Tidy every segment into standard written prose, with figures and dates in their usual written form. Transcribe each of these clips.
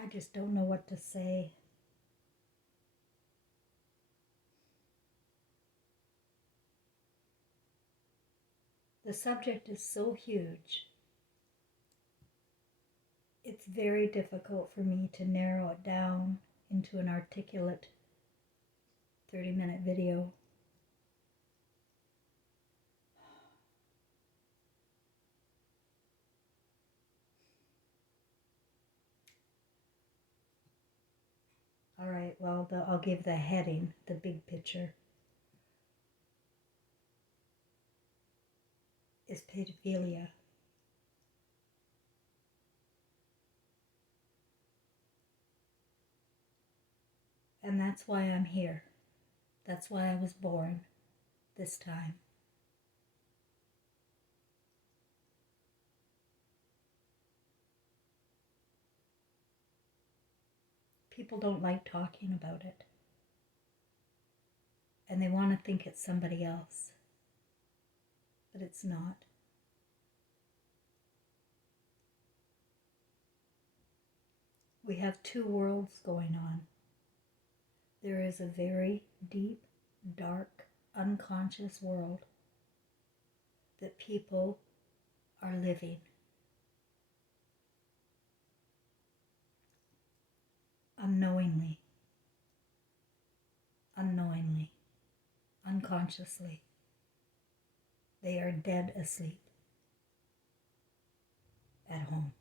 I just don't know what to say. The subject is so huge. It's very difficult for me to narrow it down into an articulate 30-minute video. All right, well, I'll give the heading, the big picture, is pedophilia. And that's why I'm here. That's why I was born this time. People don't like talking about it. And they want to think it's somebody else. But it's not. We have two worlds going on. There is a very deep, dark, unconscious world that people are living. Unknowingly, unconsciously. They are dead asleep at home.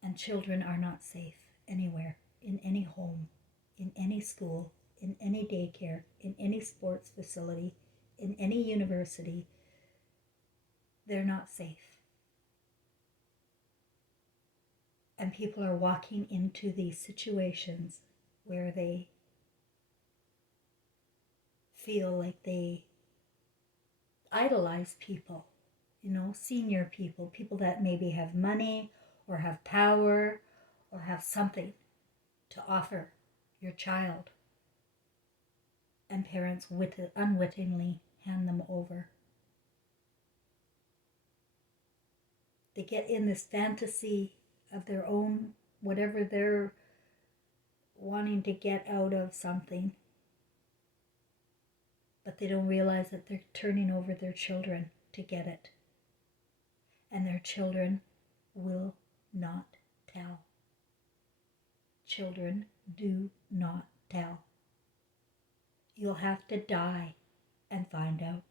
And children are not safe anywhere, in any home, in any school, in any daycare, in any sports facility, in any university. They're not safe. And people are walking into these situations where they feel like they idolize people, senior people, people that maybe have money or have power or have something to offer your child. And parents unwittingly hand them over. They get in this fantasy of their own, whatever they're wanting to get out of something, but they don't realize that they're turning over their children to get it. And their children will not tell. Children do not tell. You'll have to die and find out.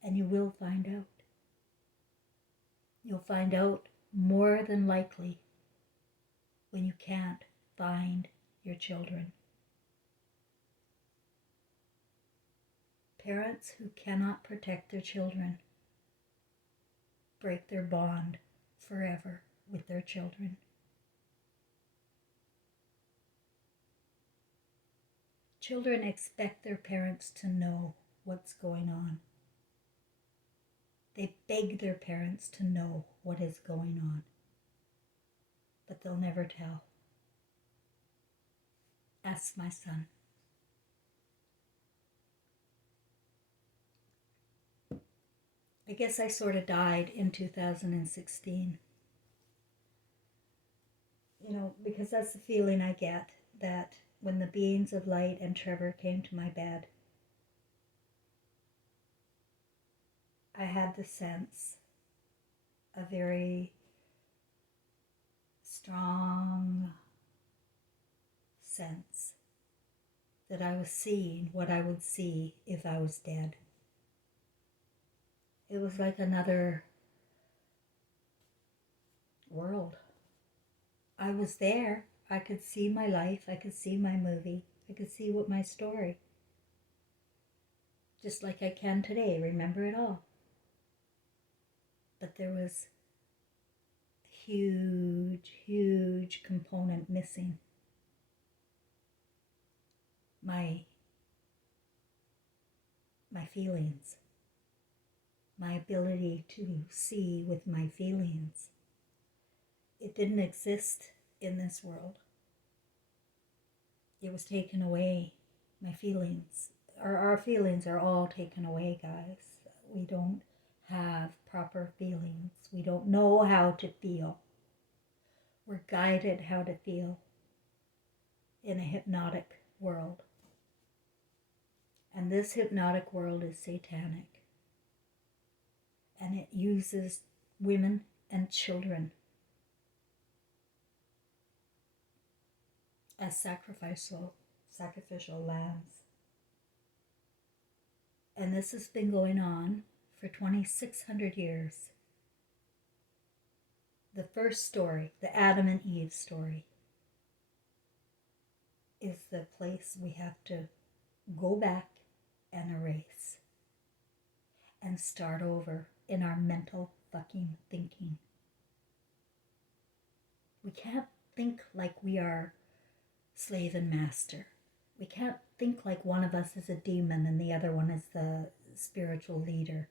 And you will find out. You'll find out more than likely when you can't find your children. Parents who cannot protect their children break their bond forever with their children. Children expect their parents to know what's going on. They beg their parents to know what is going on, but they'll never tell. Ask my son. I guess I sort of died in 2016. Because that's the feeling I get, that when the beings of light and Trevor came to my bed, I had the sense, a very strong sense, that I was seeing what I would see if I was dead. It was like another world. I was there. I could see my life. I could see my movie. I could see what my story. Just like I can today, remember it all. But there was a huge, huge component missing. My feelings. My ability to see with my feelings. It didn't exist in this world. It was taken away. My feelings. Our feelings are all taken away, guys. We don't have proper feelings. We don't know how to feel. We're guided how to feel in a hypnotic world. And this hypnotic world is satanic. And it uses women and children as sacrificial lambs. And this has been going on for 2,600 years. The first story, the Adam and Eve story, is the place we have to go back and erase and start over in our mental fucking thinking. We can't think like we are slave and master. We can't think like one of us is a demon and the other one is the spiritual leader.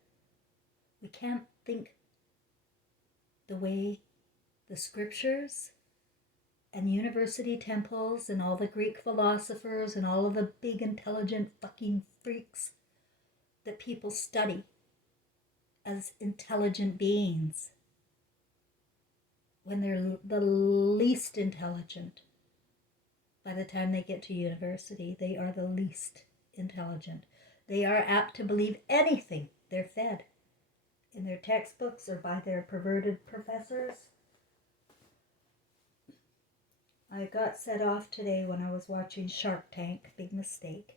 We can't think the way the scriptures and university temples and all the Greek philosophers and all of the big intelligent fucking freaks that people study as intelligent beings, when they're the least intelligent. By the time they get to university, they are the least intelligent. They are apt to believe anything they're fed in their textbooks or by their perverted professors. I got set off today when I was watching Shark Tank. Big mistake.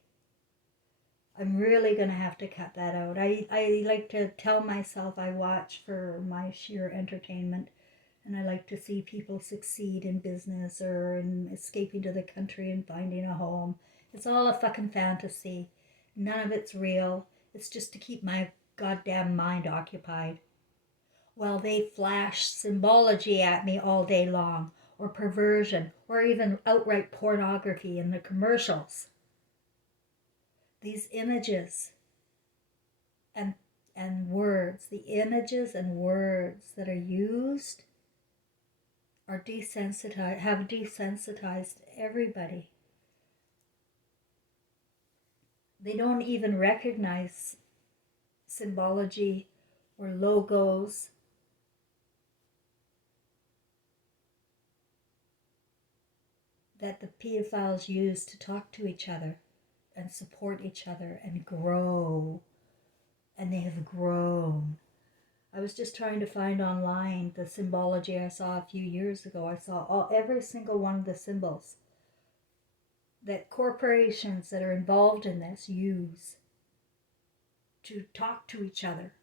I'm really going to have to cut that out. I like to tell myself I watch for my sheer entertainment, and I like to see people succeed in business or in escaping to the country and finding a home. It's all a fucking fantasy. None of it's real. It's just to keep my goddamn mind occupied. While they flash symbology at me all day long, or perversion, or even outright pornography in the commercials. These images and words, the images and words that are used are desensitized, have desensitized everybody. They don't even recognize symbology or logos. That the pedophiles use to talk to each other and support each other and grow. And they have grown. I was just trying to find online the symbology I saw a few years ago. I saw every single one of the symbols that corporations that are involved in this use to talk to each other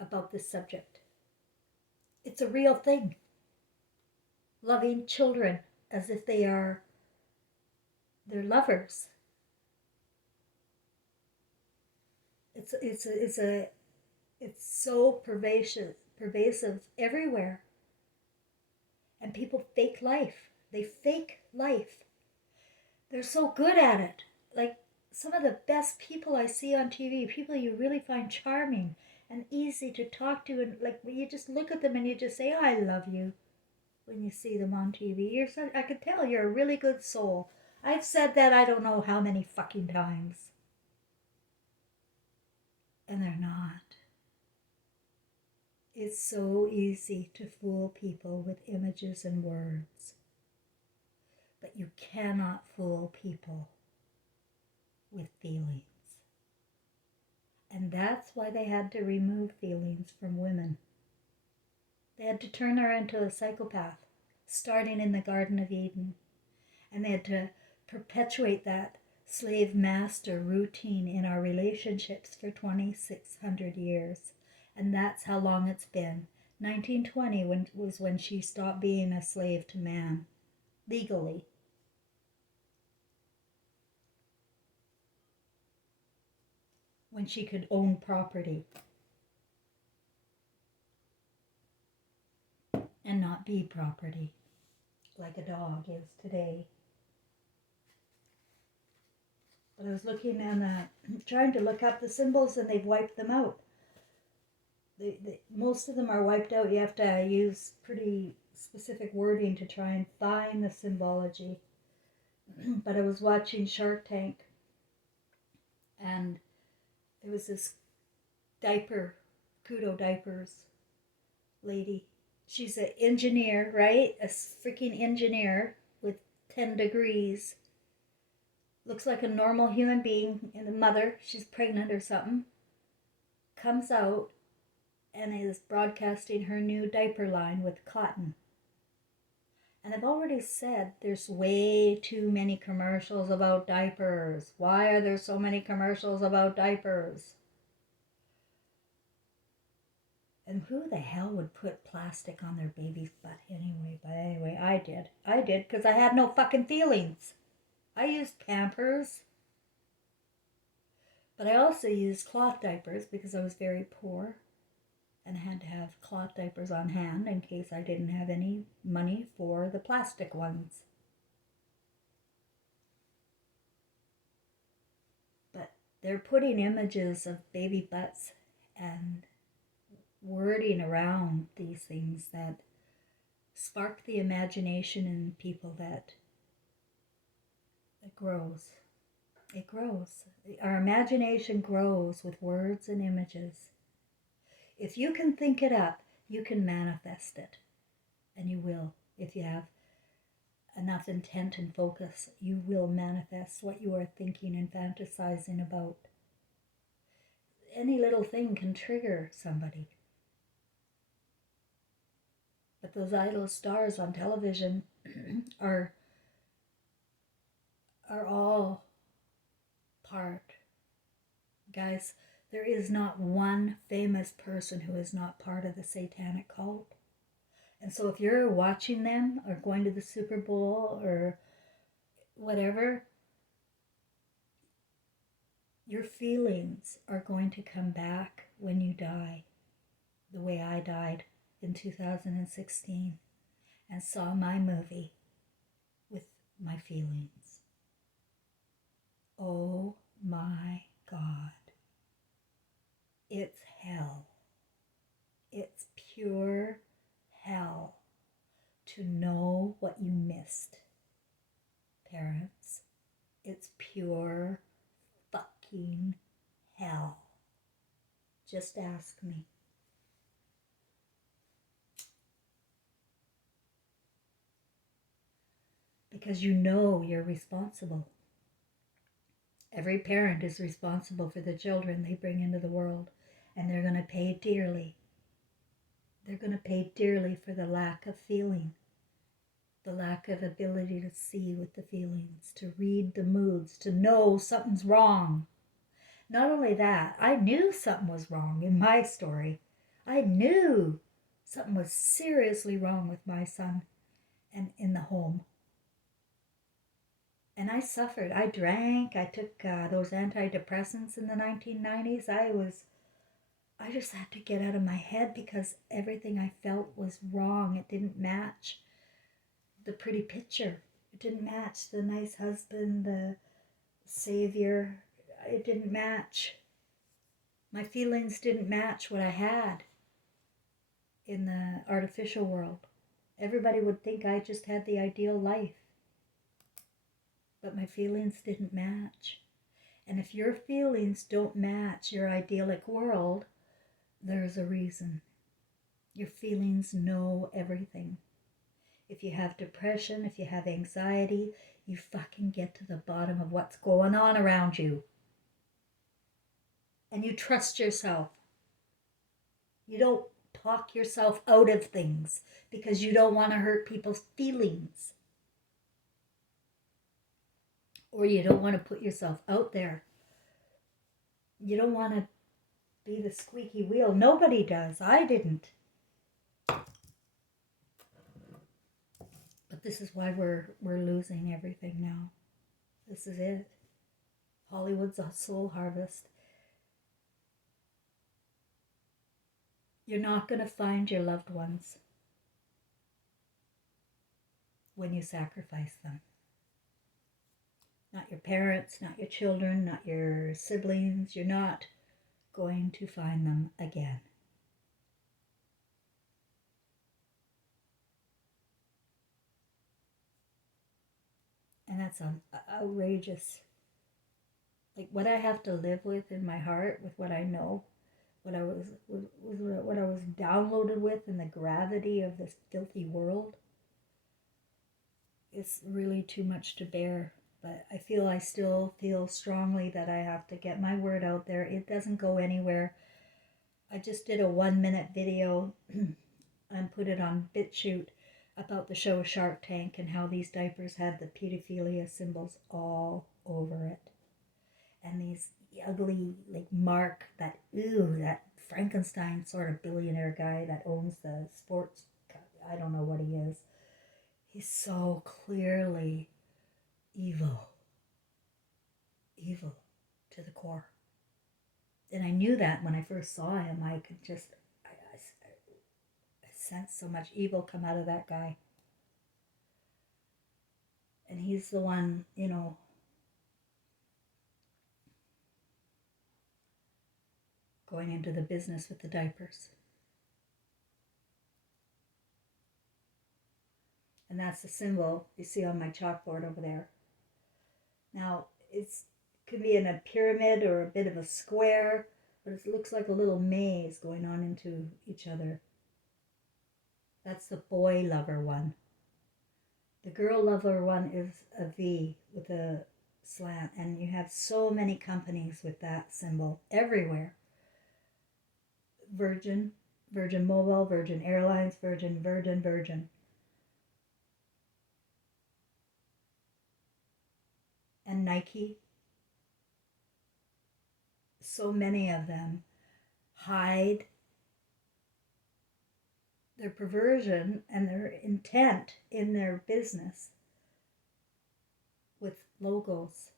about this subject. It's a real thing. Loving children as if they are their lovers. It's so pervasive everywhere. And people fake life. They fake life. They're so good at it. Like some of the best people I see on TV, people you really find charming and easy to talk to, and like you just look at them and you just say, oh, I love you. When you see them on TV, I could tell you're a really good soul. I've said that I don't know how many fucking times. And they're not. It's so easy to fool people with images and words. But you cannot fool people with feelings. And that's why they had to remove feelings from women. They had to turn her into a psychopath, starting in the Garden of Eden. And they had to perpetuate that slave-master routine in our relationships for 2,600 years. And that's how long it's been. 1920 was when she stopped being a slave to man, legally. When she could own property. And not be property, like a dog is today. But I was looking and trying to look up the symbols, and they've wiped them out. Most of them are wiped out. You have to use pretty specific wording to try and find the symbology. But I was watching Shark Tank, and there was this Kudo diapers lady. She's an engineer, right? A freaking engineer with 10 degrees. Looks like a normal human being. And the mother, she's pregnant or something, comes out and is broadcasting her new diaper line with cotton. And I've already said there's way too many commercials about diapers. Why are there so many commercials about diapers? And who the hell would put plastic on their baby's butt anyway? But anyway, I did. I did because I had no fucking feelings. I used Pampers. But I also used cloth diapers because I was very poor and had to have cloth diapers on hand in case I didn't have any money for the plastic ones. But they're putting images of baby butts and wording around these things that spark the imagination in people that it grows. It grows. Our imagination grows with words and images. If you can think it up, you can manifest it. And you will. If you have enough intent and focus, you will manifest what you are thinking and fantasizing about. Any little thing can trigger somebody. But those idol stars on television are all part. Guys, there is not one famous person who is not part of the satanic cult. And so if you're watching them or going to the Super Bowl or whatever, your feelings are going to come back when you die, the way I died in 2016 and saw my movie with my feelings. Oh my God. It's hell. It's pure hell to know what you missed, parents. It's pure fucking hell. Just ask me. Because you know you're responsible. Every parent is responsible for the children they bring into the world, and they're going to pay dearly. They're going to pay dearly for the lack of feeling, the lack of ability to see with the feelings, to read the moods, to know something's wrong. Not only that, I knew something was wrong in my story. I knew something was seriously wrong with my son and in the home. And I suffered. I drank. I took those antidepressants in the 1990s. I just had to get out of my head because everything I felt was wrong. It didn't match the pretty picture. It didn't match the nice husband, the savior. It didn't match. My feelings didn't match what I had in the artificial world. Everybody would think I just had the ideal life. But my feelings didn't match. And if your feelings don't match your idyllic world, there's a reason. Your feelings know everything. If you have depression, if you have anxiety, you fucking get to the bottom of what's going on around you. And you trust yourself. You don't talk yourself out of things because you don't want to hurt people's feelings. Or you don't want to put yourself out there. You don't want to be the squeaky wheel. Nobody does. I didn't. But this is why we're losing everything now. This is it. Hollywood's a soul harvest. You're not going to find your loved ones when you sacrifice them. Not your parents, not your children, not your siblings. You're not going to find them again. And that's outrageous. Like what I have to live with in my heart, with what I know, what I was downloaded with, and the gravity of this filthy world. It's really too much to bear. But I still feel strongly that I have to get my word out there. It doesn't go anywhere. I just did a 1 minute video and put it on BitChute about the show Shark Tank and how these diapers had the pedophilia symbols all over it. And these ugly, like Mark, that Frankenstein sort of billionaire guy that owns the sports, I don't know what he is. He's so clearly evil. Evil to the core. And I knew that when I first saw him. I could just, I sensed so much evil come out of that guy. And he's the one, going into the business with the diapers. And that's the symbol you see on my chalkboard over there. Now, it could be in a pyramid or a bit of a square, but it looks like a little maze going on into each other. That's the boy lover one. The girl lover one is a V with a slant, and you have so many companies with that symbol everywhere. Virgin, Virgin Mobile, Virgin Airlines, Virgin. And Nike. So many of them hide their perversion and their intent in their business with logos.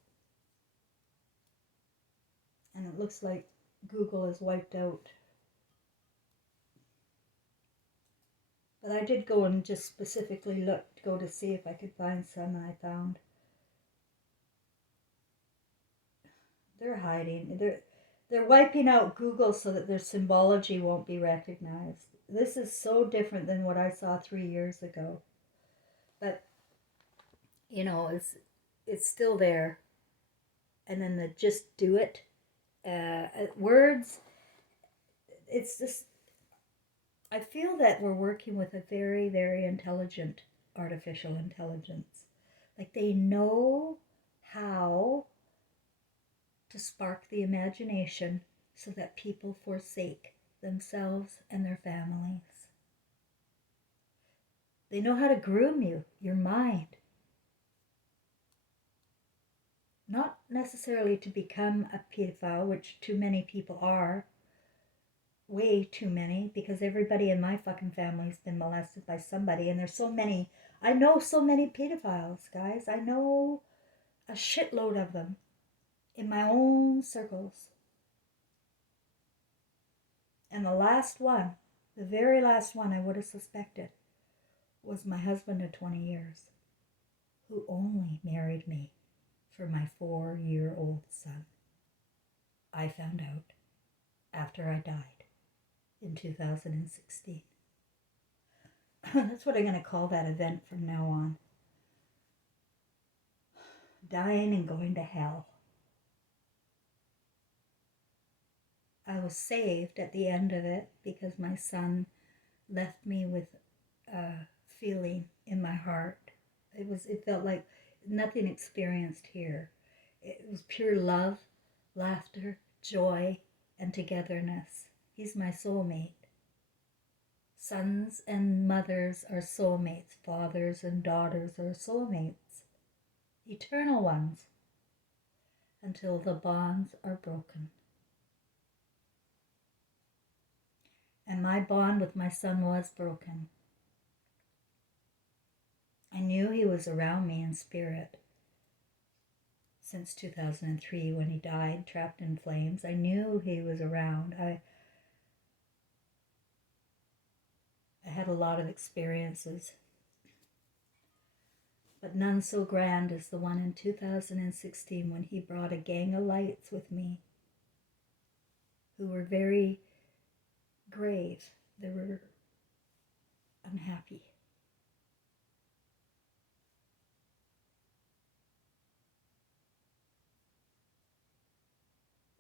And it looks like Google is wiped out. But I did go and just specifically go to see if I could find some, and I found they're hiding. They're wiping out Google so that their symbology won't be recognized. This is so different than what I saw 3 years ago. But, it's still there. And then the just do it. Words, it's just, I feel that we're working with a very, very intelligent artificial intelligence. Like they know how to spark the imagination so that people forsake themselves and their families. They know how to groom your mind. Not necessarily to become a pedophile, which too many people are. Way too many, because everybody in my fucking family's been molested by somebody, and there's so many. I know so many pedophiles, guys. I know a shitload of them in my own circles. And the last one, the very last one I would have suspected, was my husband of 20 years, who only married me for my 4-year-old son. I found out after I died in 2016. That's what I'm going to call that event from now on. Dying and going to hell. I was saved at the end of it because my son left me with a feeling in my heart. It felt like nothing experienced here. It was pure love, laughter, joy, and togetherness. He's my soulmate. Sons and mothers are soulmates. Fathers and daughters are soulmates. Eternal ones. Until the bonds are broken. And my bond with my son was broken. I knew he was around me in spirit. Since 2003, when he died, trapped in flames, I knew he was around. I had a lot of experiences, but none so grand as the one in 2016 when he brought a gang of lights with me who were very grave. They were unhappy.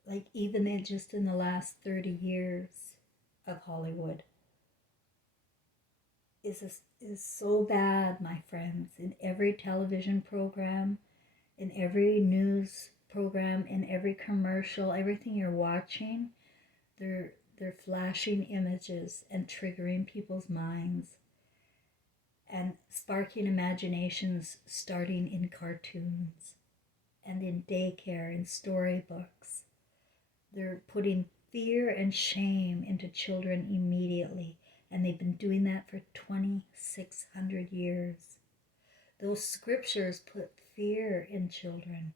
Like even just in the last 30 years of Hollywood is so bad, my friends. In every television program, in every news program, in every commercial, everything you're watching, they're flashing images and triggering people's minds and sparking imaginations, starting in cartoons and in daycare and storybooks. They're putting fear and shame into children immediately, and they've been doing that for 2,600 years. Those scriptures put fear in children.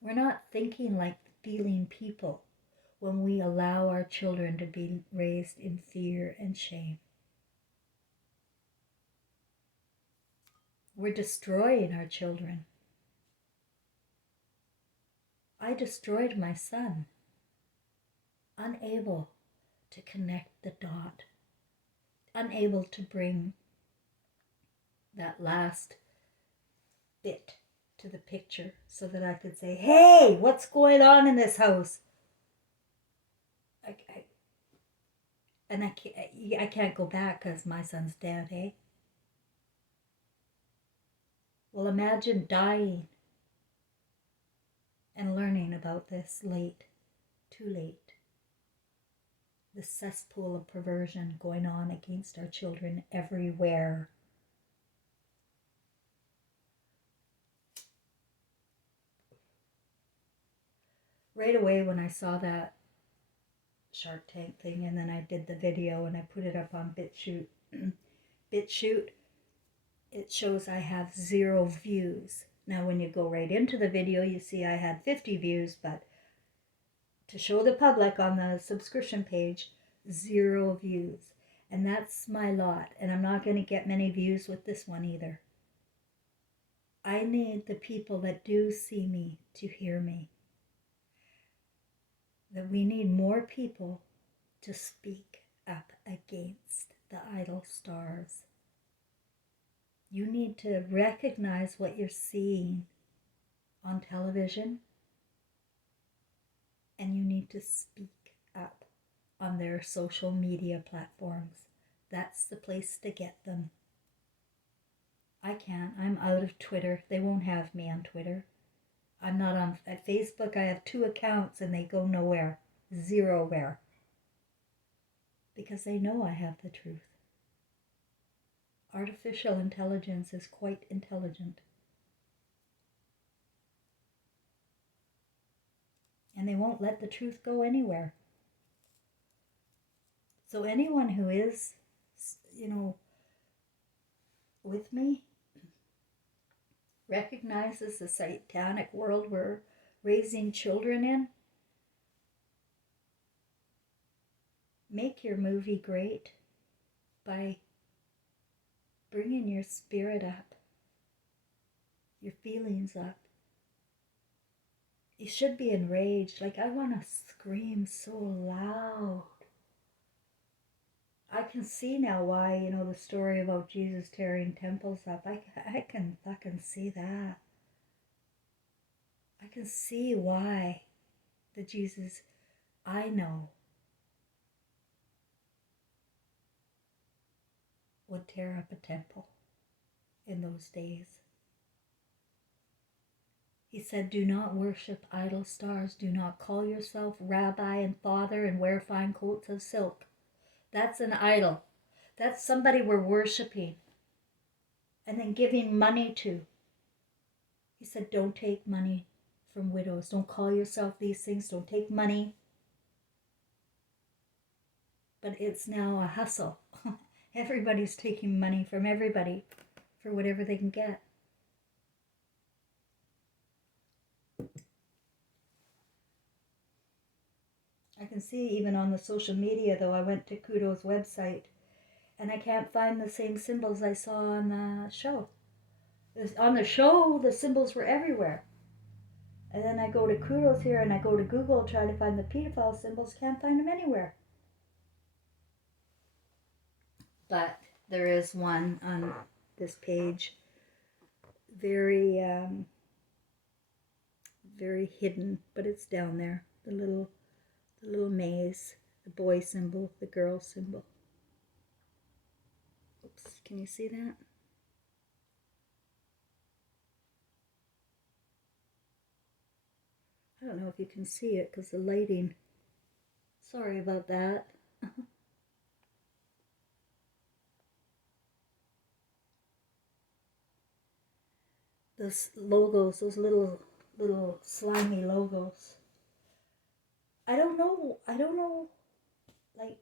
We're not thinking like feeling people when we allow our children to be raised in fear and shame. We're destroying our children. I destroyed my son, unable to connect the dot, unable to bring that last bit to the picture so that I could say, hey, what's going on in this house? I can't go back because my son's dead, eh? Well, imagine dying and learning about this late, too late. The cesspool of perversion going on against our children everywhere. Right away when I saw that Shark Tank thing, and then I did the video and I put it up on BitChute, it shows I have 0 views. Now when you go right into the video, you see I had 50 views, but to show the public on the subscription page, 0 views. And that's my lot, and I'm not going to get many views with this one either. I need the people that do see me to hear me. That we need more people to speak up against the idol stars. You need to recognize what you're seeing on television, and you need to speak up on their social media platforms. That's the place to get them. I can't. I'm out of Twitter. They won't have me on Twitter. I'm not on at Facebook. I have 2 accounts and they go nowhere. 0 where. Because they know I have the truth. Artificial intelligence is quite intelligent. And they won't let the truth go anywhere. So anyone who is, with me, recognizes the satanic world we're raising children in, make your movie great by bringing your spirit up, your feelings up. You should be enraged. Like, I want to scream so loud. I can see now why, the story about Jesus tearing temples up. I can fucking see that. I can see why the Jesus I know would tear up a temple in those days. He said, do not worship idol stars. Do not call yourself rabbi and father and wear fine coats of silk. That's an idol. That's somebody we're worshiping and then giving money to. He said, don't take money from widows. Don't call yourself these things. Don't take money. But it's now a hustle. Everybody's taking money from everybody for whatever they can get. I can see even on the social media, though, I went to Kudo's website and I can't find the same symbols I saw on the show. On the show, the symbols were everywhere. And then I go to Kudos here and I go to Google, try to find the pedophile symbols, can't find them anywhere. But there is one on this page, very hidden, but it's down there. the little maze, the boy symbol, the girl symbol. Oops, can you see that? I don't know if you can see it because the lighting. Sorry about that. Those logos, those little slimy logos. I don't know like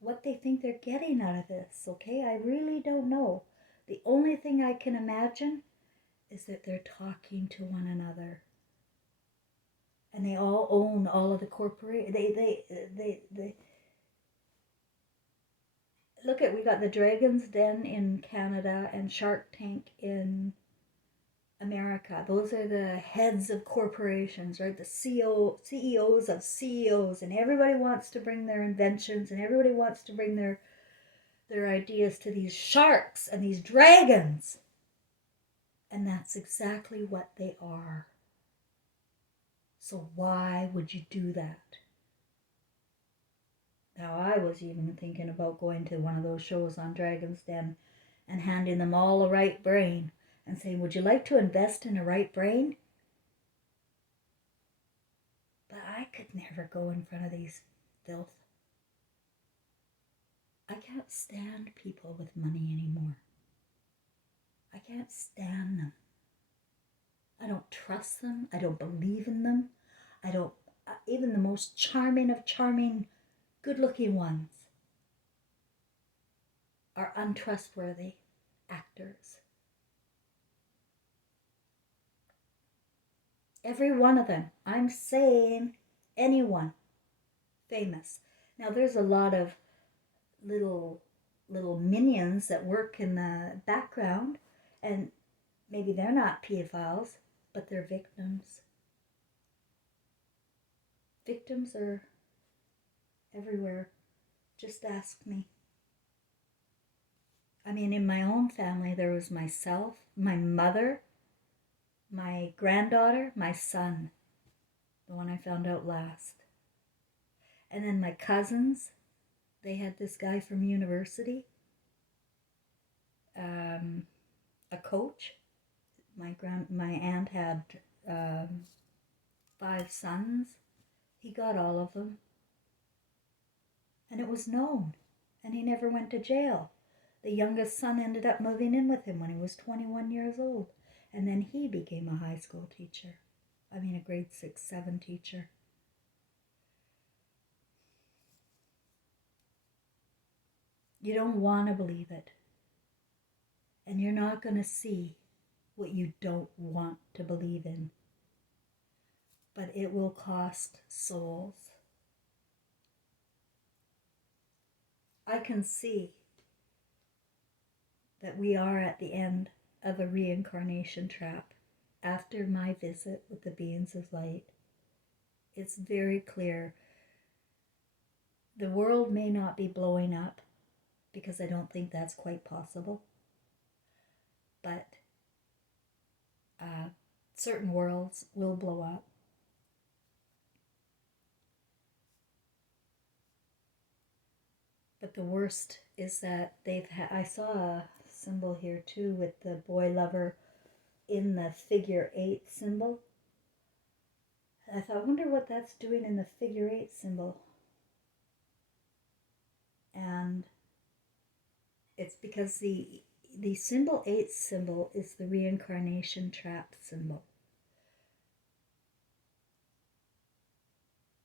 what they think they're getting out of this, okay? I really don't know. The only thing I can imagine is that they're talking to one another. And they all own all of the corporate. They look at, we got the Dragon's Den in Canada and Shark Tank in America. Those are the heads of corporations, right? The CEOs of CEOs, and everybody wants to bring their inventions and everybody wants to bring their ideas to these sharks and these dragons. And that's exactly what they are. So why would you do that? Now, I was even thinking about going to one of those shows on Dragon's Den and handing them all a right brain and saying, would you like to invest in a right brain? But I could never go in front of these filth. I can't stand people with money anymore. I can't stand them. I don't trust them. I don't believe in them. I don't, even the most charming of charming, good-looking ones are untrustworthy actors. Every one of them. I'm saying anyone famous. Now there's a lot of little minions that work in the background, and maybe they're not pedophiles, but they're victims. Victims are everywhere. Just ask me. I mean, in my own family, there was myself, my mother, my granddaughter, my son, the one I found out last. And then my cousins, they had this guy from university, a coach. My aunt had 5 sons. He got all of them. And it was known. And he never went to jail. The youngest son ended up moving in with him when he was 21 years old. And then he became a high school teacher. I mean, a grade 6, 7 teacher. You don't want to believe it. And you're not going to see what you don't want to believe in. But it will cost souls. I can see that we are at the end of a reincarnation trap after my visit with the beings of light. It's very clear. The world may not be blowing up, because I don't think that's quite possible. But certain worlds will blow up. But the worst is that I saw a symbol here too with the boy lover in the figure 8 symbol. I thought, I wonder what that's doing in the figure 8 symbol. And it's because the symbol 8 symbol is the reincarnation trap symbol.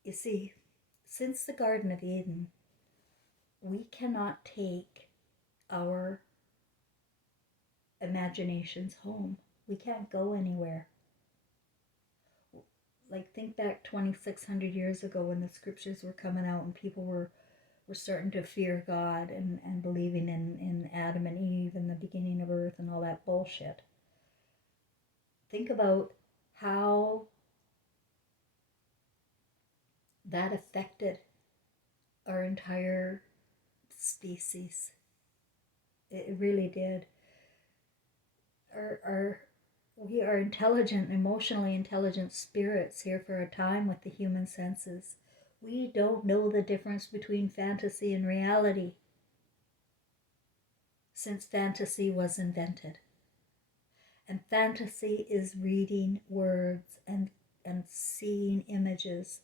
You see, since the Garden of Eden, we cannot take our imaginations home. We can't go anywhere. Like, think back 2,600 years ago when the scriptures were coming out and people were starting to fear God and believing in Adam and Eve and the beginning of earth and all that bullshit. Think about how that affected our entire species. It really did. Our We are intelligent, emotionally intelligent spirits here for a time with the human senses. We don't know the difference between fantasy and reality since fantasy was invented. And fantasy is reading words and seeing images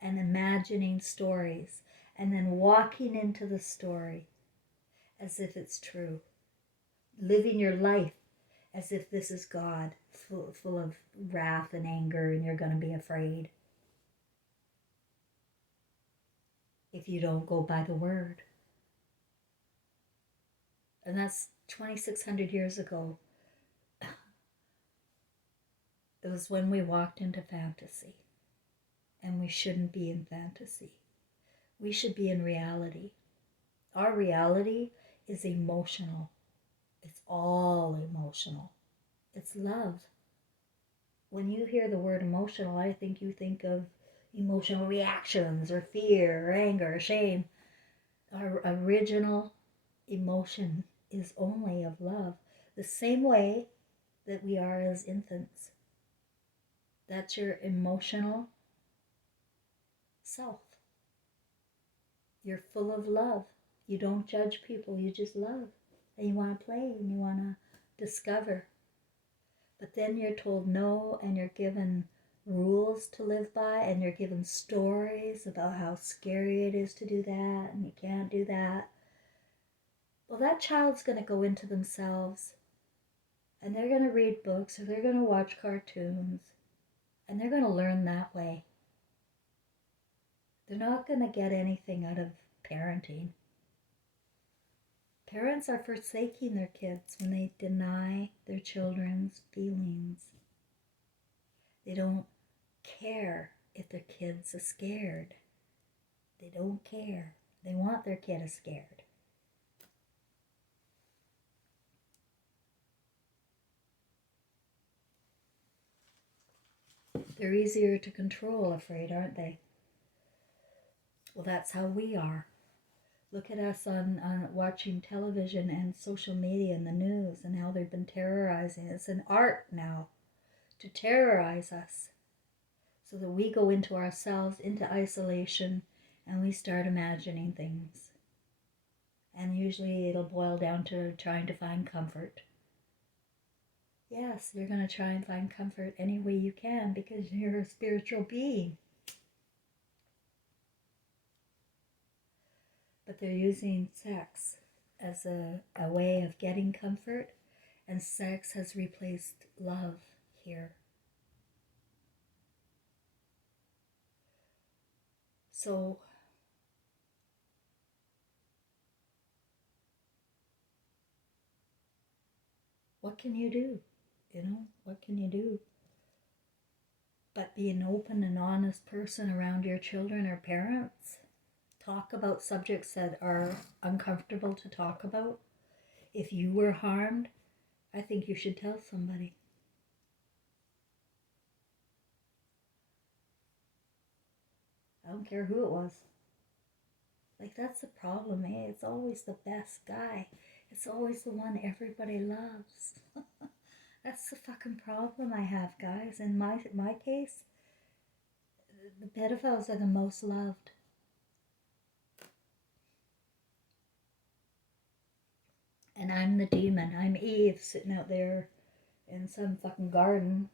and imagining stories and then walking into the story as if it's true. Living your life as if this is God, full of wrath and anger, and you're going to be afraid if you don't go by the word. And that's 2,600 years ago. It was when we walked into fantasy. And we shouldn't be in fantasy. We should be in reality. Our reality is emotional. It's all emotional. It's love. When you hear the word emotional, I think you think of emotional reactions or fear or anger or shame. Our original emotion is only of love, the same way that we are as infants. That's your emotional self. You're full of love. You don't judge people, you just love. And you want to play and you want to discover. But then you're told no, and you're given rules to live by, and you're given stories about how scary it is to do that, and you can't do that. Well, that child's going to go into themselves, and they're going to read books, or they're going to watch cartoons, and they're going to learn that way. They're not going to get anything out of parenting. Parents are forsaking their kids when they deny their children's feelings. They don't care if their kids are scared. They don't care. They want their kid scared. They're easier to control, afraid, aren't they? Well, that's how we are. Look at us on watching television and social media and the news and how they've been terrorizing. It's an art now to terrorize us so that we go into ourselves, into isolation, and we start imagining things. And usually it'll boil down to trying to find comfort. Yes, you're going to try and find comfort any way you can because you're a spiritual being. But they're using sex as a way of getting comfort, and sex has replaced love here. So what can you do? What can you do? But be an open and honest person around your children or parents. Talk about subjects that are uncomfortable to talk about. If you were harmed, I think you should tell somebody. I don't care who it was. Like, that's the problem, eh? It's always the best guy. It's always the one everybody loves. That's the fucking problem I have, guys. In my case, the pedophiles are the most loved. And I'm the demon. I'm Eve sitting out there in some fucking garden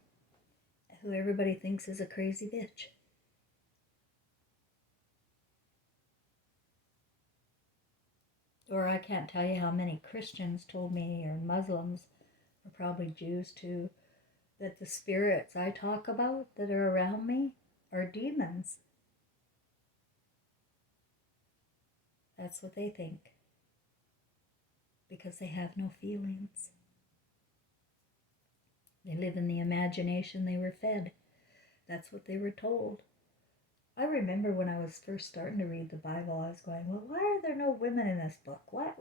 who everybody thinks is a crazy bitch. Or I can't tell you how many Christians told me, or Muslims, or probably Jews too, that the spirits I talk about that are around me are demons. That's what they think. Because they have no feelings. They live in the imagination they were fed. That's what they were told. I remember when I was first starting to read the Bible, I was going, well, why are there no women in this book? What?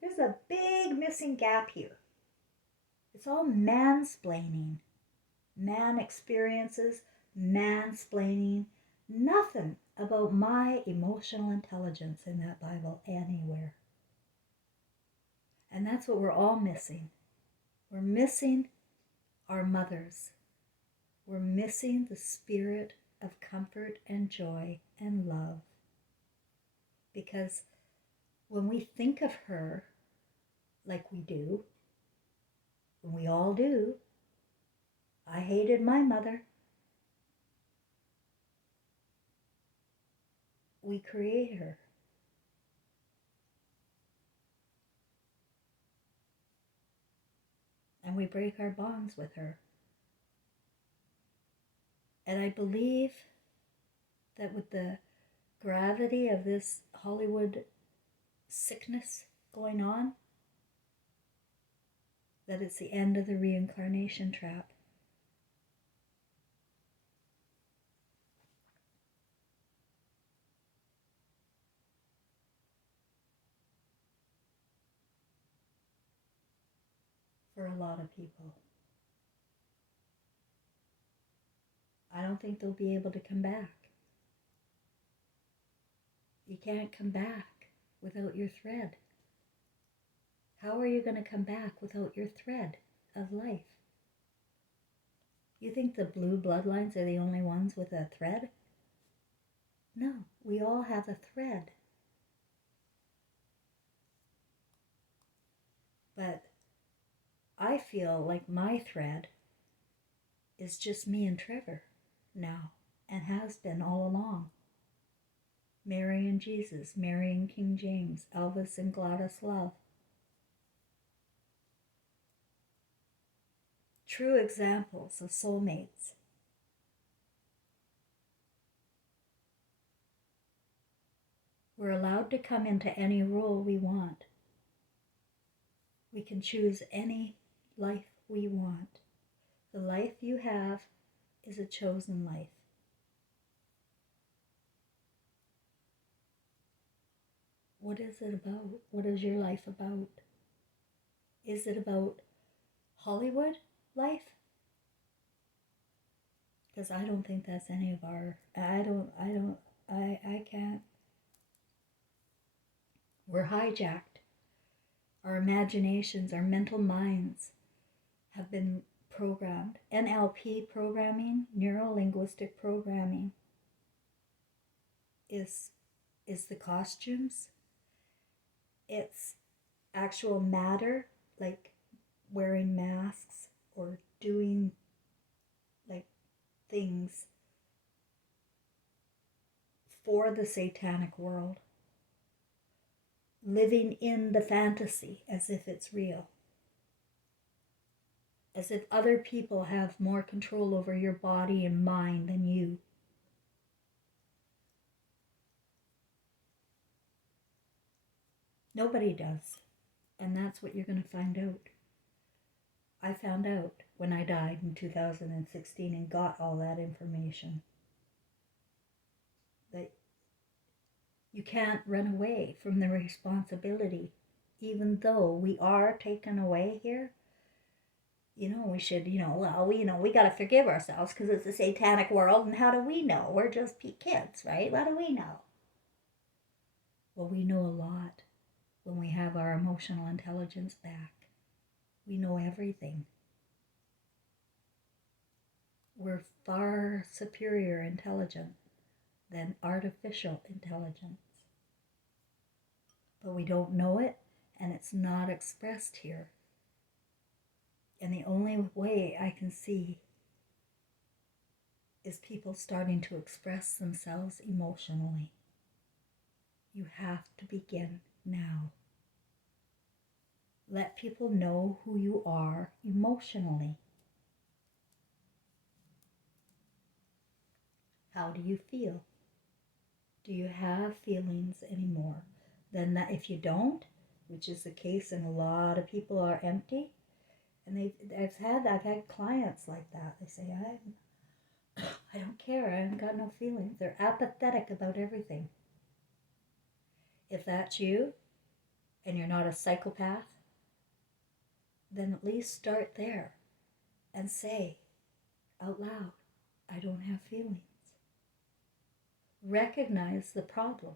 There's a big missing gap here. It's all mansplaining. Man experiences, mansplaining, nothing about my emotional intelligence in that Bible anywhere. And that's what we're all missing. We're missing our mothers. We're missing the spirit of comfort and joy and love. Because when we think of her like we do, and we all do, I hated my mother. We create her. And we break our bonds with her. And I believe that with the gravity of this Hollywood sickness going on, that it's the end of the reincarnation trap. For a lot of people. I don't think they'll be able to come back. You can't come back without your thread. How are you going to come back without your thread of life? You think the blue bloodlines are the only ones with a thread? No, we all have a thread. But I feel like my thread is just me and Trevor now, and has been all along. Mary and Jesus, Mary and King James, Elvis and Gladys Love. True examples of soulmates. We're allowed to come into any role we want. We can choose any life we want. The life you have is a chosen life. What is it about? What is your life about? Is it about Hollywood life? Because I don't think that's any of our, I can't. We're hijacked. Our imaginations, our mental minds have been programmed. NLP programming, neuro-linguistic programming, is the costumes. It's actual matter, like wearing masks or doing like things for the satanic world. Living in the fantasy as if it's real. As if other people have more control over your body and mind than you. Nobody does. And that's what you're going to find out. I found out when I died in 2016 and got all that information. That you can't run away from the responsibility. Even though we are taken away here, we should, we got to forgive ourselves because it's a satanic world. And how do we know? We're just kids, right? What do we know? Well, we know a lot when we have our emotional intelligence back. We know everything. We're far superior intelligent than artificial intelligence. But we don't know it, and it's not expressed here. And the only way I can see is people starting to express themselves emotionally. You have to begin now. Let people know who you are emotionally. How do you feel? Do you have feelings anymore? Then that, if you don't, which is the case, and a lot of people are empty, and I've had clients like that. They say, I don't care. I haven't got no feelings. They're apathetic about everything. If that's you, and you're not a psychopath, then at least start there and say out loud, I don't have feelings. Recognize the problem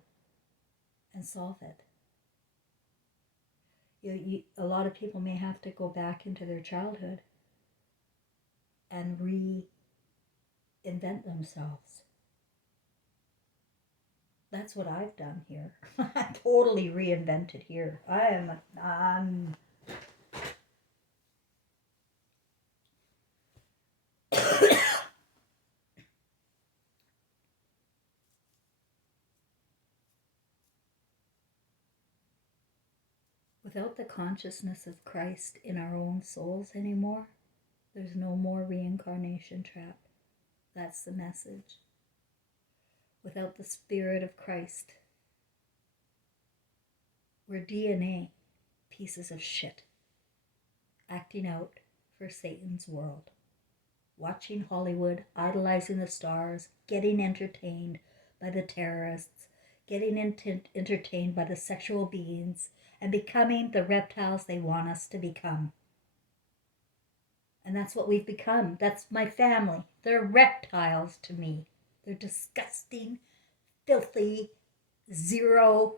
and solve it. A lot of people may have to go back into their childhood and reinvent themselves. That's what I've done here. I'm totally reinvented here. I'm without the consciousness of Christ in our own souls anymore, there's no more reincarnation trap. That's the message. Without the Spirit of Christ, we're DNA, pieces of shit, acting out for Satan's world. Watching Hollywood, idolizing the stars, getting entertained by the terrorists, getting entertained by the sexual beings, and becoming the reptiles they want us to become. And that's what we've become. That's my family. They're reptiles to me. They're disgusting, filthy, zero,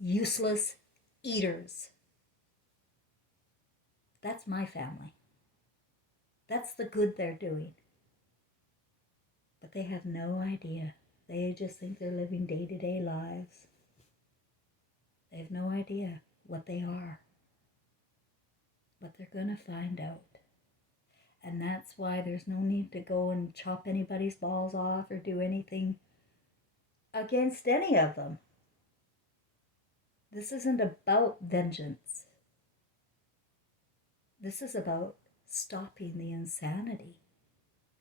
useless eaters. That's my family. That's the good they're doing. But they have no idea. They just think they're living day-to-day lives. They have no idea what they are. But they're going to find out. And that's why there's no need to go and chop anybody's balls off or do anything against any of them. This isn't about vengeance. This is about stopping the insanity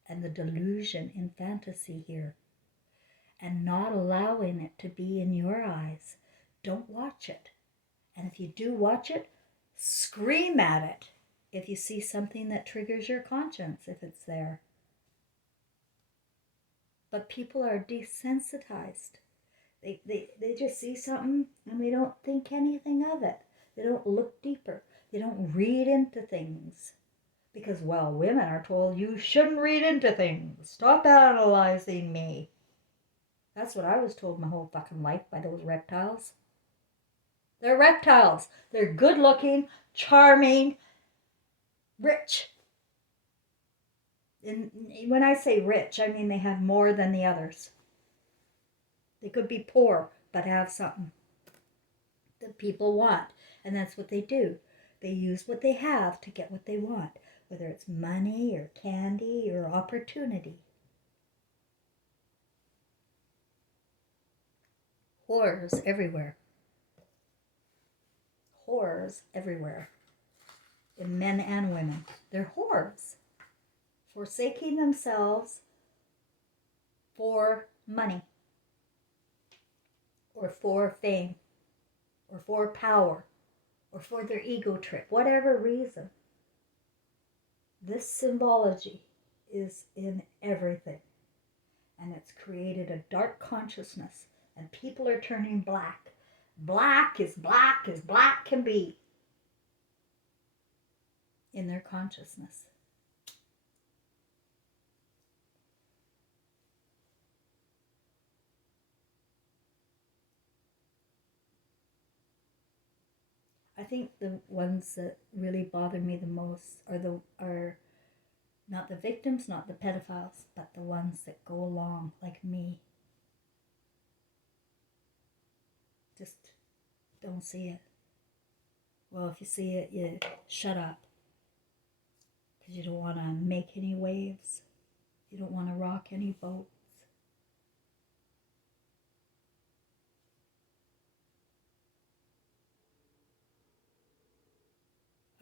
and the delusion in fantasy here and not allowing it to be in your eyes. Don't watch it. And if you do watch it, scream at it if you see something that triggers your conscience, if it's there. But people are desensitized. They just see something and they don't think anything of it. They don't look deeper. They don't read into things. Because, well, women are told you shouldn't read into things. Stop analyzing me. That's what I was told my whole fucking life by those reptiles. They're reptiles. They're good looking, charming, rich. And when I say rich, I mean they have more than the others. They could be poor, but have something that people want. And that's what they do. They use what they have to get what they want, whether it's money or candy or opportunity. Whores everywhere. Whores everywhere. In men and women. They're whores. Forsaking themselves for money. Or for fame. Or for power. Or for their ego trip. Whatever reason. This symbology is in everything. And it's created a dark consciousness. And people are turning black. Black as black can be. In their consciousness. I think the ones that really bother me the most are not the victims, not the pedophiles, but the ones that go along like me. Just don't see it. Well, if you see it, you shut up. Because you don't want to make any waves. You don't want to rock any boats.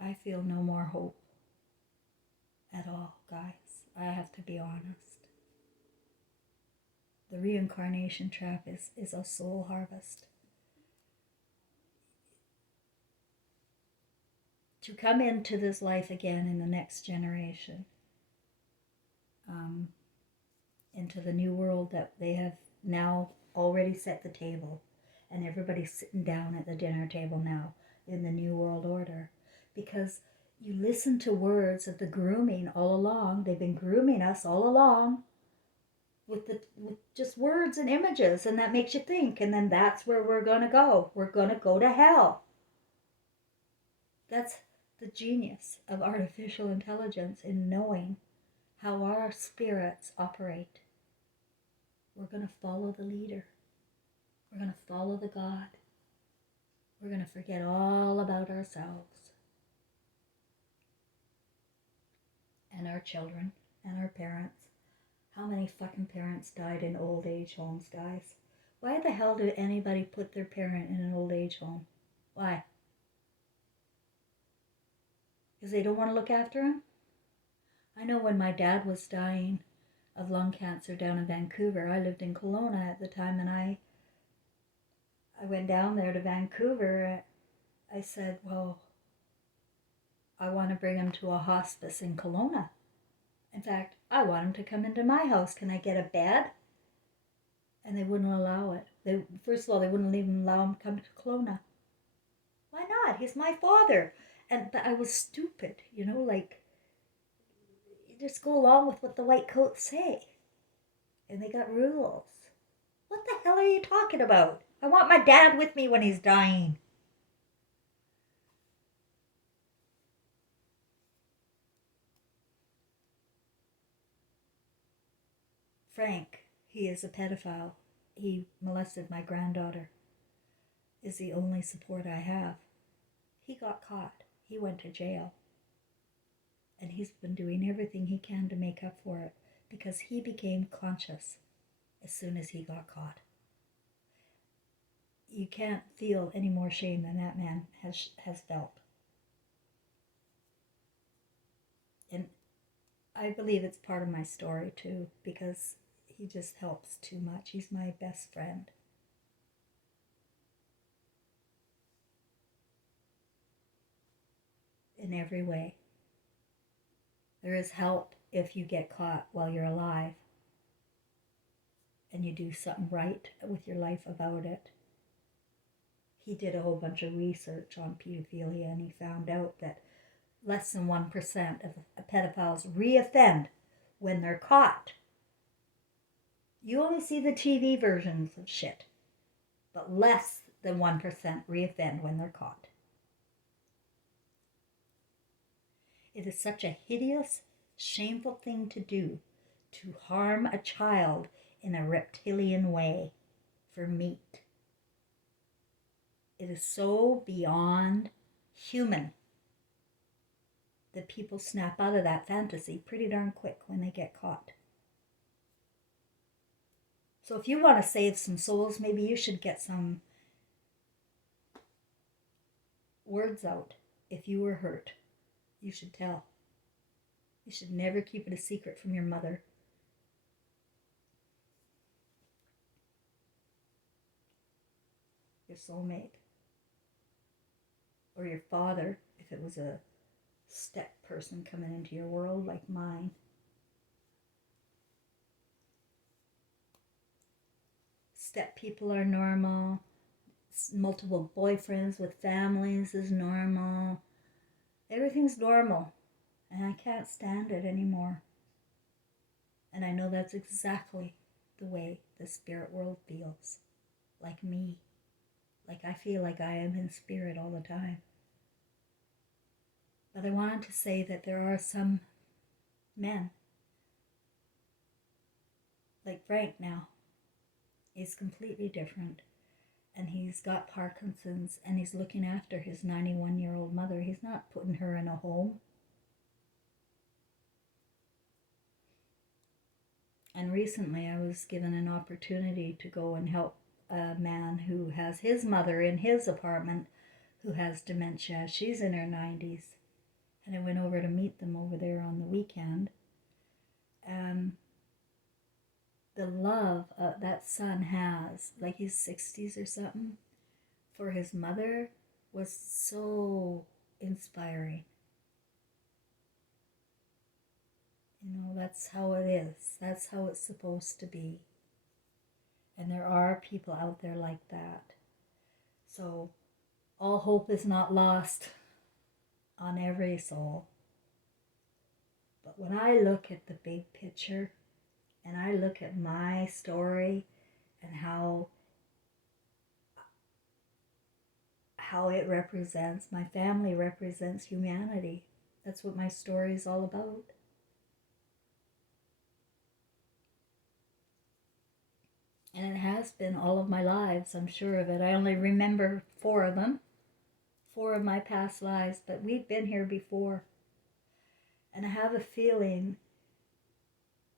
I feel no more hope at all, guys. I have to be honest. The reincarnation trap is a soul harvest. To come into this life again in the next generation, into the new world that they have now already set the table, and everybody's sitting down at the dinner table now in the new world order, because you listen to words of the grooming all along. They've been grooming us all along with just words and images, and that makes you think, and then that's where we're going to go. We're going to go to hell. That's the genius of artificial intelligence in knowing how our spirits operate. We're going to follow the leader. We're going to follow the God. We're going to forget all about ourselves and our children and our parents. How many fucking parents died in old age homes, guys? Why the hell did anybody put their parent in an old age home? Why? Because they don't want to look after him? I know when my dad was dying of lung cancer down in Vancouver, I lived in Kelowna at the time, and I went down there to Vancouver. I said, well, I want to bring him to a hospice in Kelowna. In fact, I want him to come into my house. Can I get a bed? And they wouldn't allow it. First of all, they wouldn't even allow him to come to Kelowna. Why not? He's my father. But I was stupid, like, you just go along with what the white coats say. And they got rules. What the hell are you talking about? I want my dad with me when he's dying. Frank, he is a pedophile. He molested my granddaughter. Is the only support I have. He got caught. He went to jail. And he's been doing everything he can to make up for it because he became conscious as soon as he got caught. You can't feel any more shame than that man has felt. And I believe it's part of my story too, because he just helps too much. He's my best friend. In every way. There is help if you get caught while you're alive and you do something right with your life about it. He did a whole bunch of research on pedophilia, and he found out that less than 1% of pedophiles reoffend when they're caught. You only see the TV versions of shit, but less than 1% reoffend when they're caught. It is such a hideous, shameful thing to do, to harm a child in a reptilian way for meat. It is so beyond human that people snap out of that fantasy pretty darn quick when they get caught. So if you want to save some souls, maybe you should get some words out. If you were hurt, you should tell. You should never keep it a secret from your mother. Your soulmate. Or your father, if it was a step person coming into your world like mine. Step people are normal. Multiple boyfriends with families is normal. Everything's normal. And I can't stand it anymore. And I know that's exactly the way the spirit world feels. Like me. Like I feel like I am in spirit all the time. But I wanted to say that there are some men, like Frank now. He's completely different. And he's got Parkinson's, and he's looking after his 91-year-old mother. He's not putting her in a home. And recently I was given an opportunity to go and help a man who has his mother in his apartment who has dementia. She's in her 90s. And I went over to meet them over there on the weekend. The love that son has, like he's 60s or something, for his mother was so inspiring. That's how it is. That's how it's supposed to be. And there are people out there like that. So all hope is not lost on every soul. But when I look at the big picture, and I look at my story and how it represents, my family represents humanity. That's what my story is all about. And it has been all of my lives, I'm sure of it. I only remember 4 of them, 4 of my past lives, but we've been here before. And I have a feeling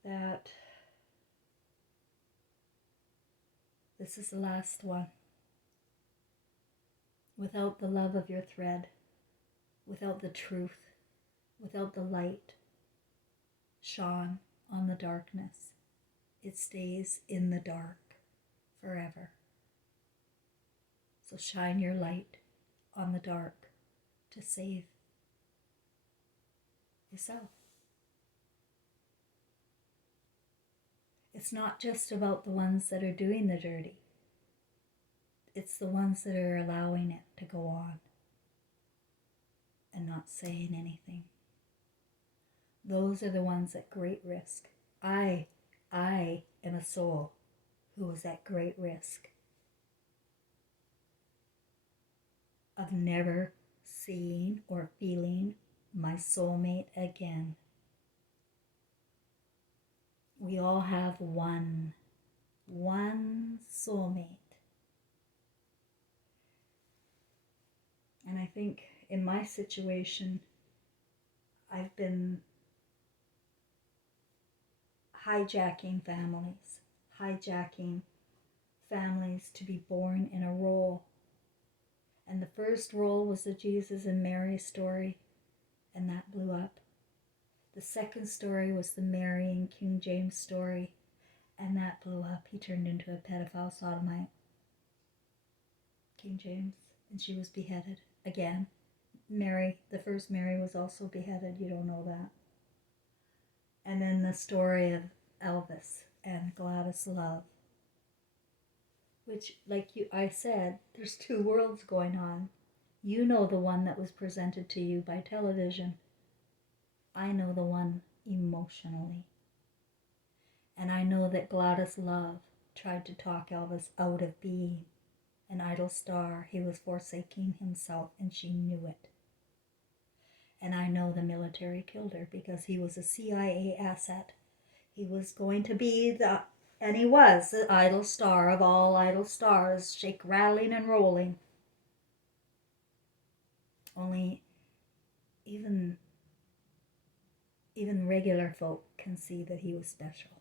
that this is the last one. Without the love of your thread, without the truth, without the light shone on the darkness, it stays in the dark forever. So shine your light on the dark to save yourself. It's not just about the ones that are doing the dirty. It's the ones that are allowing it to go on and not saying anything. Those are the ones at great risk. I am a soul who is at great risk of never seeing or feeling my soulmate again. We all have one soulmate. And I think in my situation, I've been hijacking families to be born in a role. And the first role was the Jesus and Mary story, and that blew up. The second story was the Mary and King James story, and that blew up. He turned into a pedophile sodomite. King James, and she was beheaded again. Mary, the first Mary, was also beheaded. You don't know that. And then the story of Elvis and Gladys Love, which, like I said, there's 2 worlds going on. You know the one that was presented to you by television. I know the one emotionally. And I know that Gladys Love tried to talk Elvis out of being an idol star. He was forsaking himself, and she knew it. And I know the military killed her because he was a CIA asset. He was going to be and he was the idol star of all idol stars, shake, rattling, and rolling. Only even regular folk can see that he was special.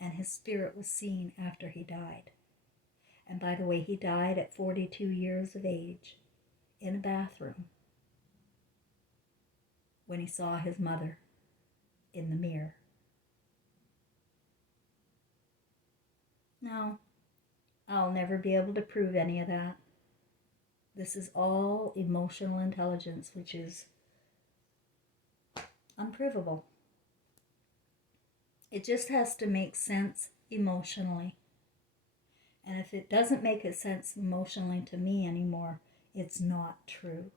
And his spirit was seen after he died. And by the way, he died at 42 years of age in a bathroom when he saw his mother in the mirror. Now, I'll never be able to prove any of that. This is all emotional intelligence, which is unprovable. It just has to make sense emotionally. And if it doesn't make sense emotionally to me anymore, it's not true.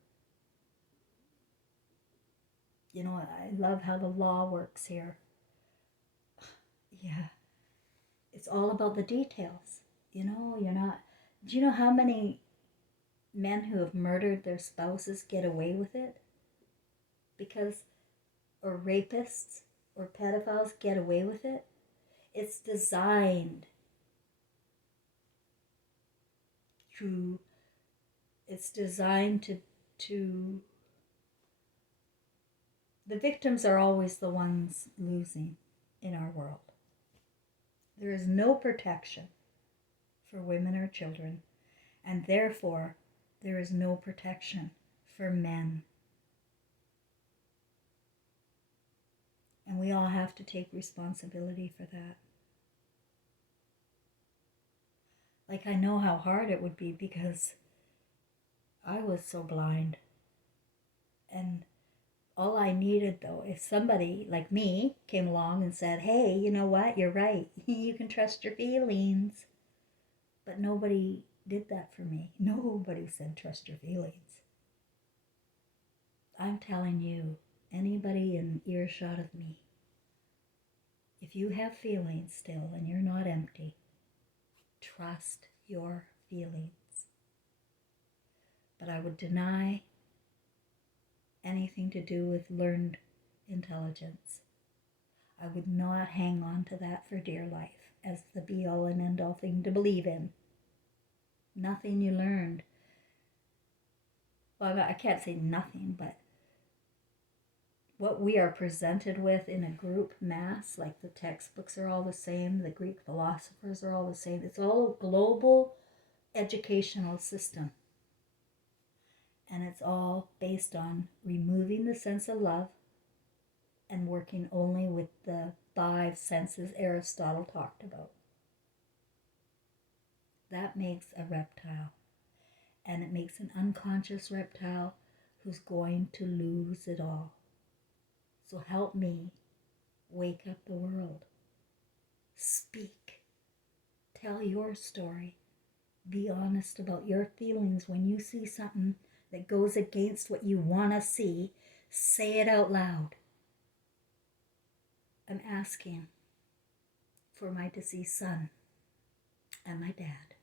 You know, I love how the law works here. Yeah. It's all about the details. You know, do you know how many men who have murdered their spouses get away with it? Or rapists or pedophiles get away with it? It's designed to the victims are always the ones losing in our world. There is no protection for women or children, and therefore there is no protection for men. And we all have to take responsibility for that. Like, I know how hard it would be because I was so blind. And all I needed, though, if somebody like me came along and said, hey, you know what, you're right, you can trust your feelings. But nobody did that for me. Nobody said trust your feelings. I'm telling you, anybody in earshot of me, if you have feelings still and you're not empty, trust your feelings. But I would deny anything to do with learned intelligence. I would not hang on to that for dear life. as the be-all and end-all thing to believe in. Nothing you learned. Well, I can't say nothing, but what we are presented with in a group mass, like the textbooks are all the same, the Greek philosophers are all the same. It's all a global educational system. And it's all based on removing the sense of love and working only with the 5 senses Aristotle talked about. That makes a reptile. And it makes an unconscious reptile who's going to lose it all. So help me wake up the world. Speak. Tell your story. Be honest about your feelings when you see something that goes against what you want to see. Say it out loud. I'm asking for my deceased son and my dad